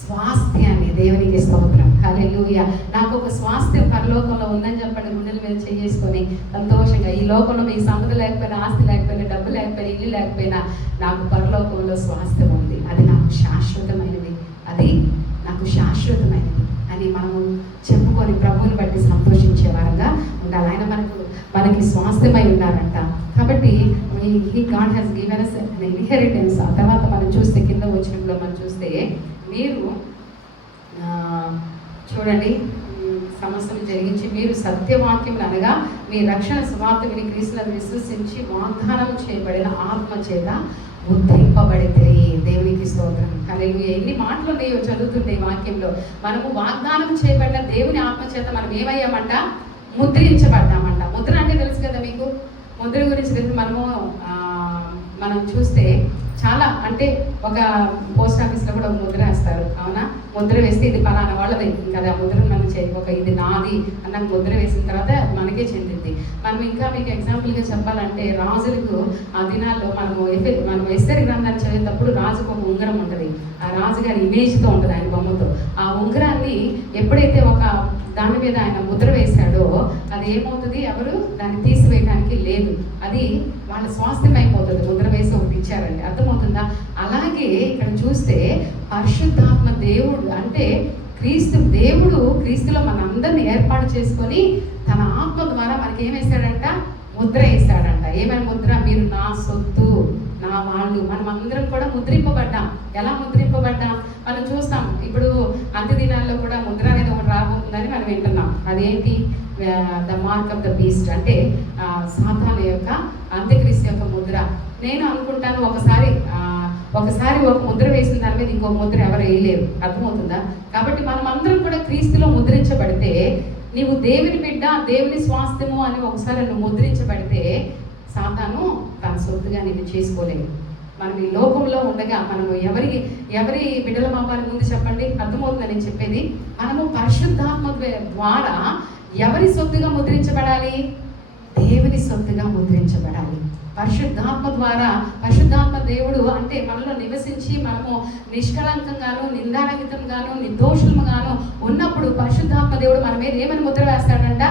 స్వాస్థ్యాన్ని. దేవునికి స్తోత్రం. హల్లెలూయా. నాకు ఒక స్వాస్థ్యం పరలోకంలో ఉందని చెప్పండి. గుండెల మీద చేసుకొని సంతోషంగా. ఈ లోకంలో మీ సంపద లేకపోయినా, ఆస్తి లేకపోయినా, డబ్బు లేకపోయినా, ఇల్లు లేకపోయినా నాకు పరలోకంలో స్వాస్థ్యం ఉంది. అది నాకు శాశ్వతమైనది, అది నాకు శాశ్వతమైనది అని మనము చెప్పుకొని ప్రభువుని బట్టి సంతోషించే వారంగా ఉండాలి. ఆయన మనకి స్వాస్థ్యమై ఉన్నారంట. కాబట్టి ఈ God has given us an inheritance. ఆ తర్వాత మనం చూస్తే కింద వచ్చినప్పుడు మనం చూస్తే మీరు చూడండి, సమస్యను జరిగించి మీరు సత్యవాక్యం అనగా మీ రక్షణ సువార్త విని క్రీస్తులను విశ్వసించి వాగ్దానం చేయబడిన ఆత్మ చేత ముద్రింపబడితే. దేవునికి స్తోత్రం. హల్లెలూయా. ఎన్ని మాటలు ఉన్నాయో చదువుతుంటే ఈ వాక్యంలో. మనము వాగ్దానం చేయబడిన దేవుని ఆత్మ చేత మనం ఏమయ్యామంట? ముద్రించబడ్డామంట. ముద్ర అంటే తెలుసు కదా మీకు. ముద్ర గురించి తెలిసి మనం చూస్తే చాలా, అంటే ఒక పోస్ట్ ఆఫీస్లో కూడా ఒక ముద్ర వేస్తారు, అవునా? ముద్ర వేస్తే ఇది పలానా వాళ్ళది కదా, ముద్ర మనం ఒక ఇది నాది అన్న ముద్ర వేసిన తర్వాత మనకే చెందింది. మనం ఇంకా మీకు ఎగ్జాంపుల్గా చెప్పాలంటే రాజులకు ఆ దినాల్లో మనం ఎస్తేర్ గ్రంథాన్ని చదివేటప్పుడు రాజుకు ఒక ఉంగరం ఉంటుంది. ఆ రాజుగారి ఇమేజ్తో ఉంటుంది, ఆయన బొమ్మతో. ఆ ఉంగరాన్ని ఎప్పుడైతే ఒక దాని మీద ఆయన ముద్ర వేశాడో అది ఏమవుతుంది, ఎవరు దాన్ని తీసివేయడానికి లేదు, అది వాళ్ళ స్వాస్థ్యం అయిపోతుంది. ముద్ర వేసి ఒకటి ఇచ్చారండి, అర్థమవుతుందా? అలాగే ఇక్కడ చూస్తే పరిశుద్ధాత్మ దేవుడు అంటే దేవుడు క్రీస్తులో మనందరిని ఏర్పాటు చేసుకొని తన ఆత్మ ద్వారా మనకి ఏం వేశాడంట, ముద్ర వేస్తాడంట. ఏమైనా ముద్ర? మీరు నా సొత్తు, నా వాళ్ళు. మనం అందరం కూడా ముద్రింపబడ్డాం. ఎలా ముద్రింపబడ్డాం మనం చూస్తాం. ఇప్పుడు అంత్య దినాల్లో కూడా ముద్ర అనేది ఒకటి రాబోతుందని మనం వింటున్నాం. అదేంటి? The mark of the beast, అంటే సాతాను యొక్క, అంత్యక్రీస్తు యొక్క ముద్ర. నేను అనుకుంటాను ఒకసారి ఒక ముద్ర వేసిన దాని మీద ఇంకో ముద్ర ఎవరు వేయలేరు, అర్థమవుతుందా? కాబట్టి మనం అందరం కూడా క్రీస్తులో ముద్రించబడితే, నీవు దేవుని బిడ్డ, దేవుని స్వాస్థ్యము అని ఒకసారి నువ్వు ముద్రించబడితే సాతాను తన సొత్తుగా నిన్ను చేసుకోలేదు. మనం ఈ లోకంలో ఉండగా మనము ఎవరి బిడ్డల మాపాల ముందు చెప్పండి, అర్థమవుతుందని నేను చెప్పేది. మనము పరిశుద్ధాత్మ ద్వారా ఎవరి సొత్తుగా ముద్రించబడాలి? దేవుని సొత్తుగా ముద్రించబడాలి. పరిశుద్ధాత్మ ద్వారా, పరిశుద్ధాత్మ దేవుడు అంటే మనలో నివసించి మనము నిష్కళంకంగాను, నిందారహితంగాను, నిర్దోషులుగాను ఉన్నప్పుడు పరిశుద్ధాత్మ దేవుడు మన మీద ఏమని ముద్ర వేస్తాడంట?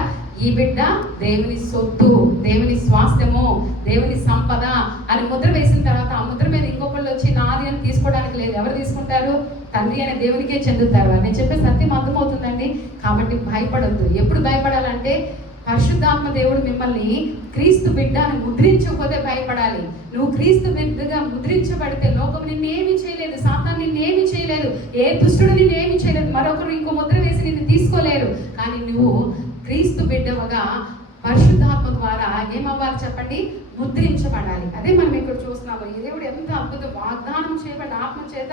ఈ బిడ్డ దేవుని సొత్తు, దేవుని స్వాస్థ్యము, దేవుని సంపద అని ముద్ర వేసిన తర్వాత ఆ ముద్ర మీద ఇంకొకళ్ళు వచ్చి నాది అని తీసుకోవడానికి లేదు. ఎవరు తీసుకుంటారు? తండ్రి అనే దేవునికే చెందుతారు. నేను చెప్పే సత్యం అర్థమవుతుందండి. కాబట్టి భయపడొద్దు. ఎప్పుడు భయపడాలంటే పరిశుద్ధాత్మ దేవుడు మిమ్మల్ని క్రీస్తు బిడ్డ అని ముద్రించకపోతే భయపడాలి. నువ్వు క్రీస్తు బిడ్డగా ముద్రించబడితే లోకం నిన్నేమి చేయలేదు, సాతాను నిన్నేమి చేయలేదు, ఏ దుష్టుడు నిన్నేమి చేయలేదు, మరొకరు ఇంకో ముద్ర వేసి నిన్ను తీసుకోలేరు. కానీ నువ్వు క్రీస్తు బిడ్డగా పరిశుద్ధాత్మ ద్వారా ఏమవ్వాలి చెప్పండి? ముద్రించబడాలి. అదే మనం ఇక్కడ చూస్తున్నాము. ఈ దేవుడు ఎంత అద్భుత వాగ్దానం చేయబడి ఆత్మ చేత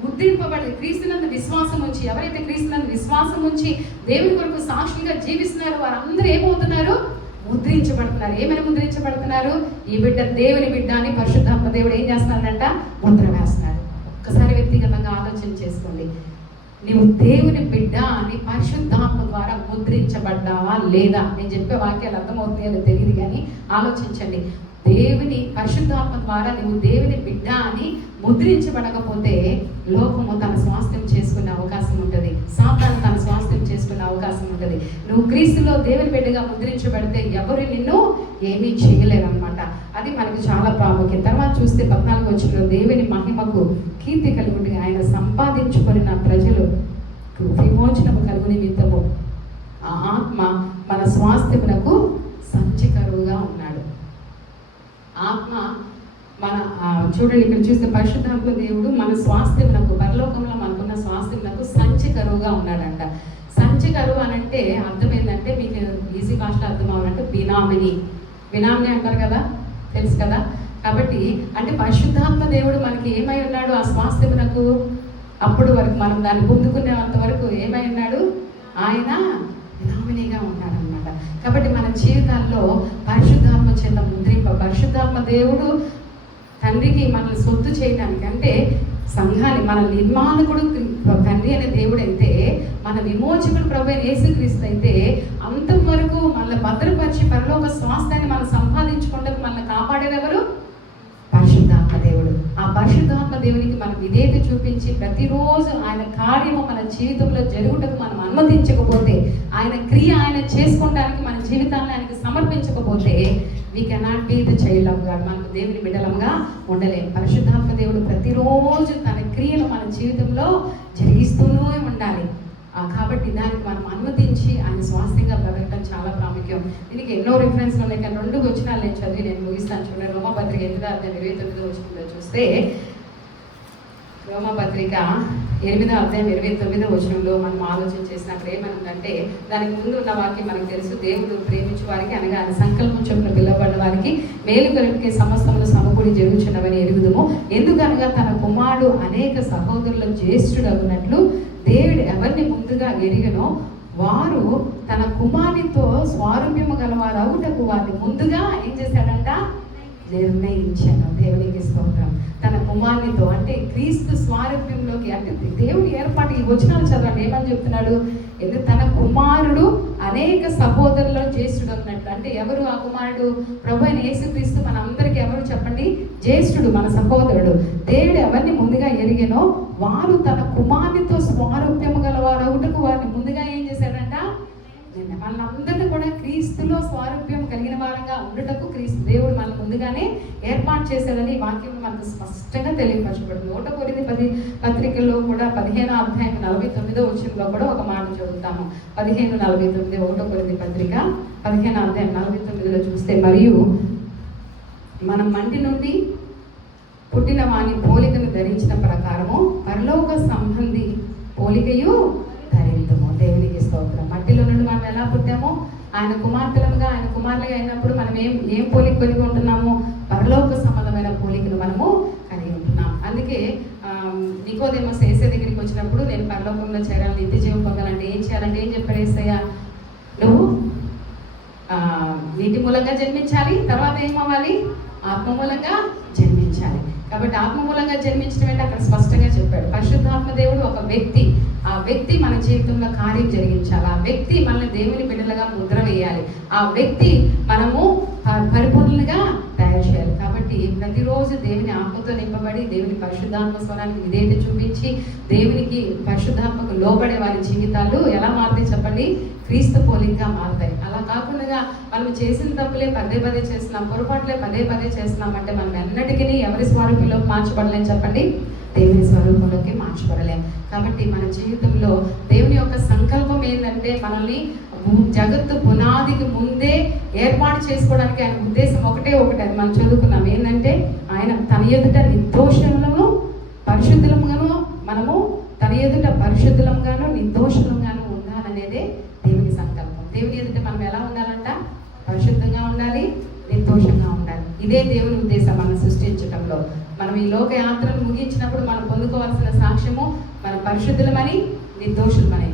ముద్రింపబడి క్రీస్తునందు విశ్వాసం ఉంచి, ఎవరైతే క్రీస్తునందు విశ్వాసం ఉంచి దేవుని కొరకు సాక్షిగా జీవిస్తున్నారో వారందరూ ఏమవుతున్నారు? ముద్రించబడుతున్నారు. ఏమైనా ముద్రించబడుతున్నారు? ఈ బిడ్డ దేవుని బిడ్డ అని పరిశుద్ధాత్మ దేవుడు ఏం చేస్తున్నాడంట? ముద్ర వేస్తున్నాడు. ఒక్కసారి వ్యక్తిగతంగా ఆలోచన చేసుకోండి. నీవు దేవుని బిడ్డ అని పరిశుద్ధాత్మ ద్వారా ముద్రించబడ్డావా లేదా? నేను చెప్పే వాక్యాలు అర్థమవుతాయో తెలియదు, కానీ ఆలోచించండి. దేవుని పరిశుద్ధాత్మ ద్వారా నువ్వు దేవుని బిడ్డ అని ముద్రించబడకపోతే లోకము తన స్వాస్థ్యం చేసుకునే అవకాశం ఉంటుంది, సాతాను తన స్వాస్థ్యం చేసుకునే అవకాశం ఉంటుంది. నువ్వు క్రీస్తులో దేవుని బిడ్డగా ముద్రించబడితే ఎవరు నిన్ను ఏమీ చేయలేరు అనమాట. అది మనకి చాలా ప్రాముఖ్యం. తర్వాత చూస్తే 14వ వచనంలో దేవుని మహిమకు కీర్తి కలుగుండి ఆయన సంపాదించుకున్న ప్రజలు విమోచనము కలుగు నిమిత్తము ఆ ఆత్మ మన స్వాస్థ్యమునకు సంచికరువుగా ఉన్నాడు. ఆత్మ మన చూడండి, ఇక్కడ చూస్తే పరిశుద్ధాత్మ దేవుడు మన స్వాస్థ్యమునకు, పరలోకంలో మనకున్న స్వాస్థ్యమునకు సంచికరువుగా ఉన్నాడంట. సంచికరువు అనంటే అర్థం ఏంటంటే, మీకు ఈజీ భాషలో అర్థం అవ్వాలంటే బినామిని అంటారు కదా, తెలుసు కదా. కాబట్టి అంటే పరిశుద్ధాత్మ దేవుడు మనకి ఏమై ఉన్నాడు? ఆ స్వాస్థ్యమునకు అప్పుడు వరకు మనం దాన్ని పొందుకునేంత వరకు ఏమై ఉన్నాడు? ఆయన బినామినిగా ఉన్నాడు అనమాట. కాబట్టి మన జీవితాల్లో పరిశుద్ధాత్మ చేత పరిశుద్ధాత్మ దేవుడు తండ్రికి మనల్ని సొత్తు చేయడానికి, అంటే సంఘాన్ని మన నిర్మాణకుడు తండ్రి అనే దేవుడు అయితే, మన విమోచకుడు ప్రభువైన యేసుక్రీస్తు అయితే, అంతవరకు మనల్ని భద్రపరిచి పరలోక స్వాస్థ్యాన్ని మనం సంపాదించుకుంటూ మనల్ని కాపాడేదెవరు? పరిశుద్ధాత్మ దేవుడు. ఆ పరిశుద్ధాత్మ దేవునికి మనం విధేయత చూపించి ప్రతిరోజు ఆయన కార్యము మన జీవితంలో జరుగుటకు మనం అనుమతించకపోతే, ఆయన క్రియ ఆయన చేసుకోవడానికి మన జీవితాన్ని ఆయనకి సమర్పించకపోతే, we cannot be the child of God. మనకు దేవుని బిడ్డలంగా ఉండలేము. పరిశుద్ధాత్మ దేవుడు ప్రతిరోజు తన క్రియలు మన జీవితంలో జరిగిస్తూనే ఉండాలి. కాబట్టి దానికి మనం అనుమతించి ఆయన స్వాస్థ్యంగా బ్రతకడం చాలా ప్రాముఖ్యం. దీనికి ఎన్నో రిఫరెన్స్లు ఉన్నాయి, కానీ 2 వచనాలు నేను చదివి నేను ముగిస్తాను. చూడండి, రోమాపత్రిక 8వ అధ్యాయం 29వ వచనంలో చూస్తే, రోమాపత్రిక 8వ అధ్యాయం 29వ వచనంలో మనం ఆలోచన చేసినప్పుడు ఏమనుందంటే, దానికి ముందు ఉన్న వాక్యం మనకు తెలుసు. దేవుడు ప్రేమించే వారికి అనగా ఆయన సంకల్పం చొప్పున పిలువబడిన వారికి మేలు కలుగుకే సమస్తములు సమకూడి జరుగుచున్నవని ఎరుగుదుము. ఎందుకనగా తన కుమారుడు అనేక సహోదరుల జ్యేష్ఠుడగునట్లు దేవుడు ఎవరిని ముందుగా ఎరిగనో వారు తన కుమారునితో స్వారూప్యము గలవారు అవుటకు వారిని ముందుగా ఏం చేశాడంట? నిర్ణయించాను. దేవునికి స్తోత్రం. తన కుమారునితో అంటే క్రీస్తు స్వారూప్యంలోకి, అంటే దేవుని ఏర్పాటు. ఈ వచనాలు చదవండి, ఏమని చెప్తున్నాడు? ఎందుకు తన కుమారుడు అనేక సహోదరుల్లో జ్యేష్ఠుడు అన్నట్లు. అంటే ఎవరు ఆ కుమారుడు? ప్రభువైన యేసుక్రీస్తు. మన అందరికీ ఎవరు చెప్పండి? జ్యేష్ఠుడు, మన సహోదరుడు. దేవుడు ఎవరిని ముందుగా ఎరిగినో వారు తన కుమారునితో స్వారూప్యము గలవారు అవుటకు వారిని ముందుగా ఏం చేశాడంట? మనందరినీ కూడా క్రీస్తులో స్వారూప్యం కలిగిన వారంగా ఉండటకు క్రీస్తు దేవుడు మన ముందుగానే ఏర్పాటు చేశాడని వాక్యం మనకు స్పష్టంగా తెలియపరచబడింది. 1 కొరింథీ పత్రికల్లో కూడా 15వ అధ్యాయం 49వ వచనంలో కూడా ఒక మాట చదువుతాము. 15:49 1 కొరింథీ పత్రిక 15వ అధ్యాయం 49లో చూస్తే, మరియు మనం మంటి నుండి పుట్టిన వాని పోలికను ధరించిన ప్రకారము పరలోక సంబంధి పోలికయు ధరించము. దేవునికి స్తోత్రం. మట్టిలో నుండి మనం ఎలా పుట్టామో ఆయన కుమార్తెలుగా ఆయన కుమారులుగా అయినప్పుడు మనం ఏం పోలిక కలిగి ఉంటున్నాము? పరలోక సంబంధమైన పోలికను మనము కలిగి ఉంటున్నాం. అందుకే నికోదేమస్ యేసయ్య దగ్గరికి వచ్చినప్పుడు నేను పరలోకంలో చేరాలి, నిత్య జీవం పొందాలంటే ఏం చేయాలంటే ఏం చెప్పాడు యేసయ్య? నువ్వు నీటి మూలంగా జన్మించాలి, తర్వాత ఏమవ్వాలి? ఆత్మ మూలంగా జన్మించాలి. కాబట్టి ఆత్మ మూలంగా జన్మించడం అంటే అక్కడ స్పష్టంగా చెప్పాడు. పరిశుద్ధాత్మ దేవుడు ఒక వ్యక్తి, ఆ వ్యక్తి మన జీవితంలో కార్యం జరిగించాలి, ఆ వ్యక్తి మనల్ని దేవుని బిడ్డలుగా ముద్ర వేయాలి, ఆ వ్యక్తి మనము పరిపూర్ణంగా తయారు చేయాలి. కాబట్టి ప్రతిరోజు దేవుని ఆత్మతో నింపబడి దేవుని పరిశుద్ధాత్మ స్వరానికి విధేయత చూపించి దేవునికి పరిశుద్ధాత్మకు లోబడే వారి జీవితాలు ఎలా మారుతాయి చెప్పండి? క్రీస్తు పోలికగా మారుతాయి. అలా కాకుండా మనం చేసిన తప్పులే పదే చేస్తున్నాం, పొరపాట్లే పదే చేస్తున్నామంటే మనం ఎన్నటికీ ఎవరి స్వరూపంలోకి మార్చబడలేని చెప్పండి? దేవుని స్వరూపంలోకి మార్చబడలేం. కాబట్టి మన జీవితంలో దేవుని యొక్క సంకల్పం ఏంటంటే మనల్ని జగత్తు పునాదికి ముందే ఏర్పాటు చేసుకోవడానికి ఆయన ఉద్దేశం ఒకటే అది మనం చదువుకున్నాం. ఏంటంటే ఆయన తన ఎదుట నిర్దోషములను పరిశుద్ధులంగాను, మనము తన ఎదుట పరిశుద్ధులంగాను నిర్దోషులంగాను ఉండాలనేదే దేవుని సంకల్పం. దేవుని ఎదుట మనం ఎలా ఉండాలంట? పరిశుద్ధంగా ఉండాలి, నిర్దోషంగా ఉండాలి. ఇదే దేవుని ఉద్దేశం మనం సృష్టించడంలో. మనం ఈ లోక యాత్రను ముగించినప్పుడు మనం పొందుకోవాల్సిన సాక్ష్యము మనం పరిశుద్ధులమని నిర్దోషులమని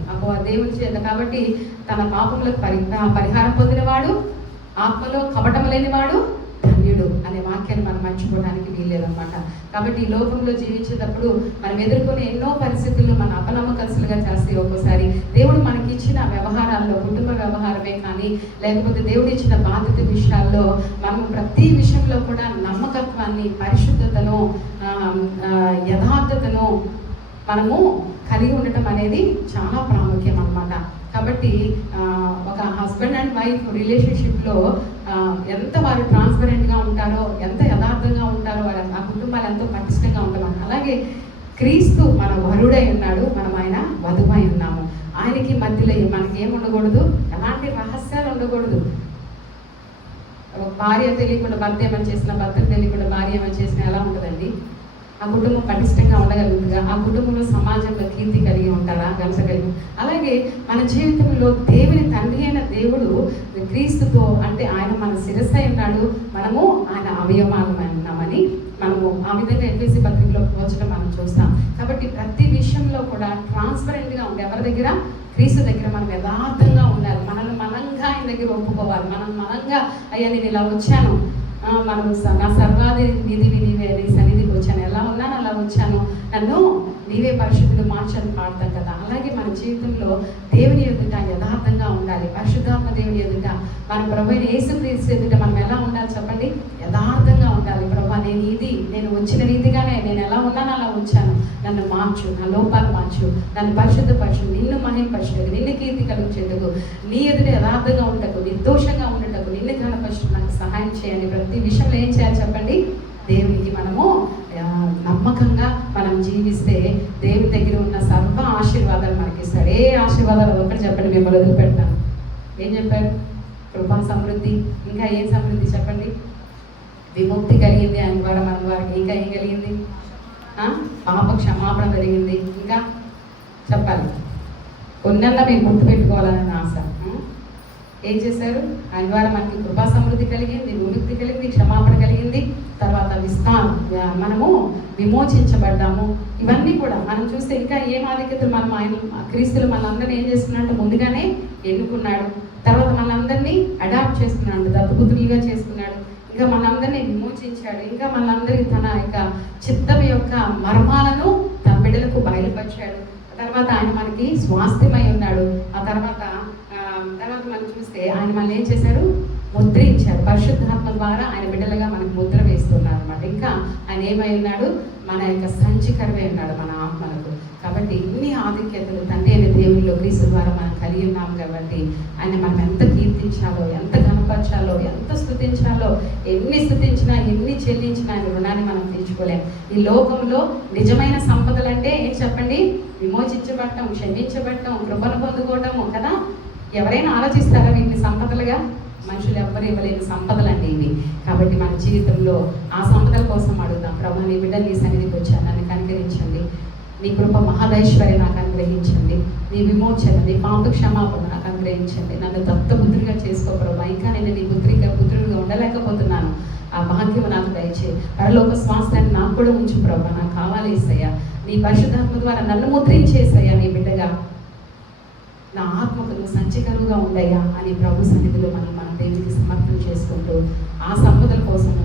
దేవుని చేత. కాబట్టి తన పాపములకు పరిహారం పొందినవాడు, ఆత్మలో కపటం లేనివాడు ధన్యుడు అనే వాక్యాన్ని మనం మర్చిపోవడానికి వీల్లేదన్నమాట. కాబట్టి ఈ లోకంలో జీవించేటప్పుడు మనం ఎదుర్కొనే ఎన్నో పరిస్థితుల్లో మన అపనమ్మకస్తులుగా చేస్తే ఒక్కోసారి దేవుడు మనకి ఇచ్చిన వ్యవహారాల్లో, కుటుంబ వ్యవహారమే కానీ లేకపోతే దేవుడు ఇచ్చిన బాధ్యత విషయాల్లో మనం ప్రతి విషయంలో కూడా నమ్మకత్వాన్ని, పరిశుద్ధతను, యథార్థతను మనము కలిగి ఉండటం అనేది చాలా ప్రాముఖ్యం అన్నమాట. కాబట్టి ఒక హస్బెండ్ అండ్ వైఫ్ రిలేషన్షిప్లో ఎంత వారు ట్రాన్స్పరెంట్గా ఉంటారో, ఎంత యథార్థంగా ఉంటారో, వారు ఆ కుటుంబాలు ఎంతో పటిష్టంగా ఉంటామని. అలాగే క్రీస్తు మన వరుడై ఉన్నాడు, మనం ఆయన వధువై ఉన్నాము. ఆయనకి మధ్యలో మనకి ఏమి ఉండకూడదు, ఎలాంటి రహస్యాలు ఉండకూడదు. భార్య తెలియకుండా భర్త ఏమని చేసినా, భర్తను తెలియకుండా భార్య ఏమని చేసినా ఎలా ఉంటుందండి? ఆ కుటుంబం పటిష్టంగా ఉండగలుగుతుందా? ఆ కుటుంబంలో సమాజంలో కీర్తి కలిగి ఉంటారా? ఘనత కలిగి. అలాగే మన జీవితంలో దేవుని తండ్రి అయిన దేవుడు క్రీస్తుతో, అంటే ఆయన మన శిరస్సు ఉన్నాడు, మనము ఆయన అవయవాలమై ఉన్నామని మనము ఆ విధంగా ఎఫెసీ పత్రికలో పోల్చడం మనం చూస్తాం. కాబట్టి ప్రతి విషయంలో కూడా ట్రాన్స్పరెంట్గా ఉంది. ఎవరి దగ్గర? క్రీస్తు దగ్గర మనం యథార్థంగా ఉండాలి. మనల్ని మనంగా ఆయన దగ్గర ఒప్పుకోవాలి. మనం మనంగా అయ్యా నేను ఇలా వచ్చాను, మనం నా సర్వాది నిధివి నీవే, నీ సన్నిధికి వచ్చాను, ఎలా ఉన్నాను అలా వచ్చాను, నన్ను నీవే పరిశుద్ధుడు మార్చని పాడతాం కదా. అలాగే మన జీవితంలో దేవుని ఎదుట యథార్థంగా ఉండాలి. పరిశుద్ధాత్మ దేవుని ఎదుట, మన ప్రభువైన యేసుక్రీస్తు ఎదుట మనం ఎలా ఉండాలి చెప్పండి? యథార్థంగా ఉండాలి. ప్రభా నేను వచ్చిన రీతిగానే నేను ఎలా ఉన్నానో అలా వచ్చాను, నన్ను మార్చు, నా లోపాలు మార్చు, నన్ను పరిశుద్ధపరచు, నిన్ను మహింపరచుటకు, నిన్ను కీర్తి కలిగించేందుకు, నీ ఎదుట యథార్థంగా ఉండటకు, నిర్దోషంగా ఉండటకు, నిన్ను కనపరచు, నాకు సహాయం చేయండి. ప్రతి విషయంలో ఏం చేయాలి చెప్పండి? దేవునికి మనము నమ్మకంగా మనం జీవిస్తే దేవుని దగ్గర ఉన్న సర్వ ఆశీర్వాదాలు మనకి ఇస్తాడు. ఏ ఆశీర్వాదాలు ఒకటి చెప్పండి, మిమ్మల్ని వదిలిపెడతాను. ఏం చెప్పారు? కృపా సమృద్ధి, ఇంకా ఏం సమృద్ధి చెప్పండి? విముక్తి కలిగింది ఆయన ద్వారా మన వారికి. ఇంకా ఏం కలిగింది? పాప క్షమాపణ కలిగింది. ఇంకా చెప్పాలి. కొన్నన్నా మీరు గుర్తుపెట్టుకోవాలని ఆశ. ఏం చేశారు? ఆయన ద్వారా మనకి కృపా సమృద్ధి కలిగింది, విముక్తి కలిగింది, క్షమాపణ కలిగింది, తర్వాత మనము విమోచించబడ్డాము. ఇవన్నీ కూడా మనం చూస్తే ఇంకా ఏం ఆధిక్యతలు మనం ఆయన క్రీస్తులు మనందరినీ ఏం చేస్తున్నాడు? ముందుగానే ఎన్నుకున్నాడు, తర్వాత మనందరినీ అడాప్ట్ చేసుకున్నాడు, దత్తపుత్రులుగా చేసుకున్నాడు, ఇంకా మనందరినీ విమోచించాడు, ఇంకా మనందరికీ తన యొక్క చిత్తం యొక్క మర్మాలను తన బిడ్డలకు బయలుపరిచాడు. తర్వాత ఆయన మనకి స్వాస్థ్యమై ఉన్నాడు. ఆ తర్వాత మనం చూస్తే ఆయన మనల్ని ఏం చేశాడు? ముద్రించాడు. పరిశుద్ధాత్మ ద్వారా ఆయన బిడ్డలుగా మనకు ముద్ర వేస్తున్నారు అనమాట. ఇంకా ఆయన ఏమై ఉన్నాడు? మన యొక్క సంచికరమే ఉన్నాడు మన ఆత్మలకు. కాబట్టి ఇన్ని ఆధిక్యతలు తండ్రి అయిన దేవుల్లో క్రీస్తు ద్వారా మనం కలిగి ఉన్నాం కాబట్టి ఆయన మనం ఎంత కీర్తించాలో, ఎంత కనపరచాలో, ఎంత స్తుతించాలో, ఎన్ని స్తుతించినా ఎన్ని చెల్లించినా ఆయన రుణాన్ని మనం తీర్చుకోలేం. ఈ లోకంలో నిజమైన సంపదలు అంటే ఏం చెప్పండి? విమోచించబడటం, క్షమించబడటం, కృపను పొందుకోవటము కదా. ఎవరైనా ఆలోచిస్తారా వీటిని సంపదలుగా? మనుషులు ఎవ్వరు ఇవ్వలేని సంపదలండి ఇవి. కాబట్టి మన జీవితంలో ఆ సంపదల కోసం అడుగుదాం. ప్రభు, నీ బిడ్డ నీ సన్నిధికి వచ్చాను, నన్ను కనికరించండి. నీ కృప మహాదైశ్వర్యం నాకు అనుగ్రహించండి. నీ విమోచన, నీ పాప క్షమాపణ నాకు అనుగ్రహించండి. నన్ను దత్తపుత్రిగా చేసుకో ప్రభు. ఇంకా నేను నీ పుత్రుడిగా ఉండలేకపోతున్నాను. ఆ భాగ్యము నాకు దయచేయి. పరలోక స్వాస్థ్యాన్ని నాకు కూడా ఉంచు ప్రభు. నాకు కావాలి యేసయ్యా. నీ పరిశుద్ధాత్మ ద్వారా నన్ను ముద్రించేసయ్యా నీ బిడ్డగా. నా ఆత్మకు నువ్వు సంచికరువుగా ఉండయ్యా అని ప్రభు సన్నిధిలో మనం దేవునికి సమర్పణ చేసుకుంటూ ఆ సంపదల కోసము